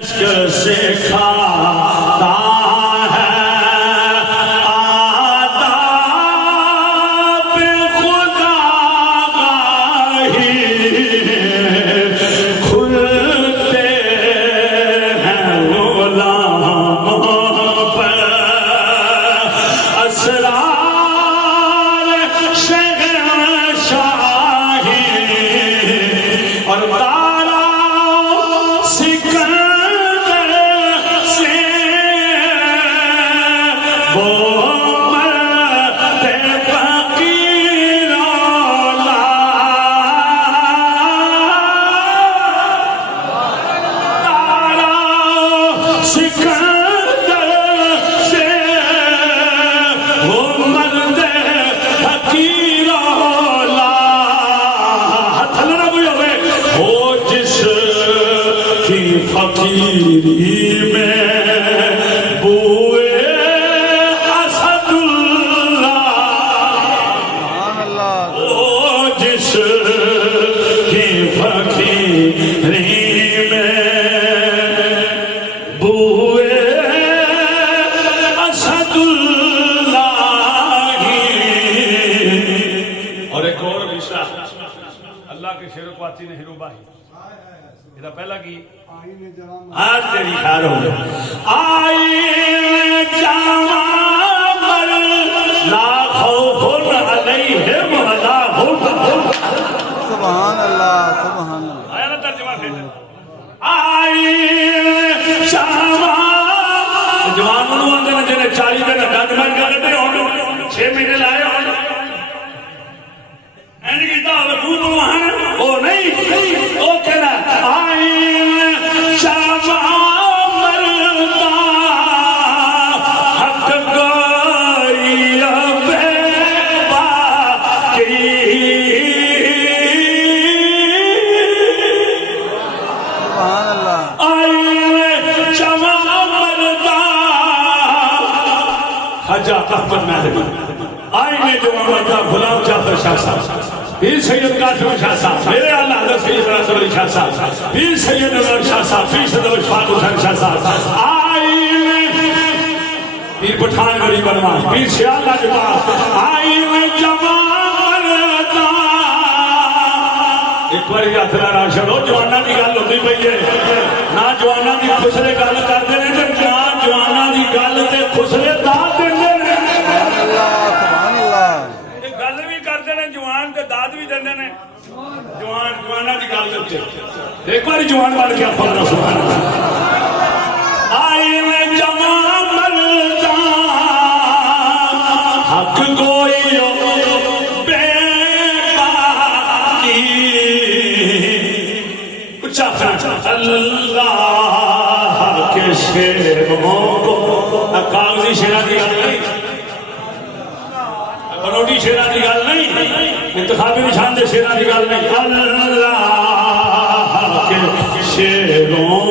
سکھاتا ہے آداب خدا گاہی کھلتے ہیں غلاموں پر اسرار شہنشاہی اور فقیری میں بوئے اسد اللہ وہ جس کی فقیری میں بوئے اسد اللہ اور ایک اور رشتہ اللہ کے شیر و پاتی نے ہیرو بھائی یہ پہلا کی آج تیری خیر ہو آئین جامع لا خوف علیہم ولا هم سبحان اللہ سبحان اللہ آیا نا ترجمہ پھر آئین جامع جوان منو اندر جنہیں 40 دن دند مر کرتے ہوں 6 مہینے لائے ہوں اینی کیتا ہوئے خوب وہاں وہ نہیں وہ کہنا آئین آئینے جو مردہ غلام جعفر شاہ صاحب پیر سید قاسم شاہ صاحب میرے اللہ حضرت سید رسول شاہ صاحب پیر سید نور شاہ صاحب پیر سید اشفاق حسین شاہ صاحب آئینے پیر پٹھان غریب انوار پیر سیال اللہ جبار آئینے جمع مردہ ایک بار یہ اتنا راشد ہو جوانا دی گل ہوتی پئی ہے نہ جوانا دی خسرے گل کر دینے نہ جوانا دی گل تے خسرے دا دینے جوان تے داد بھی دیندے نے جوان جوانا دی گل تے ایک بار جوان بن کے فرض سبحان اللہ آئین جمع مردہ حق گوئی بے باقی اچھا اللہ کے شیروں کو کاغذی شیرہ دی گل نہیں بنوٹی شیرہ دی گل نہیں انتخابی نشان دے شیرہ دی گل نہیں اللہ کے شیروں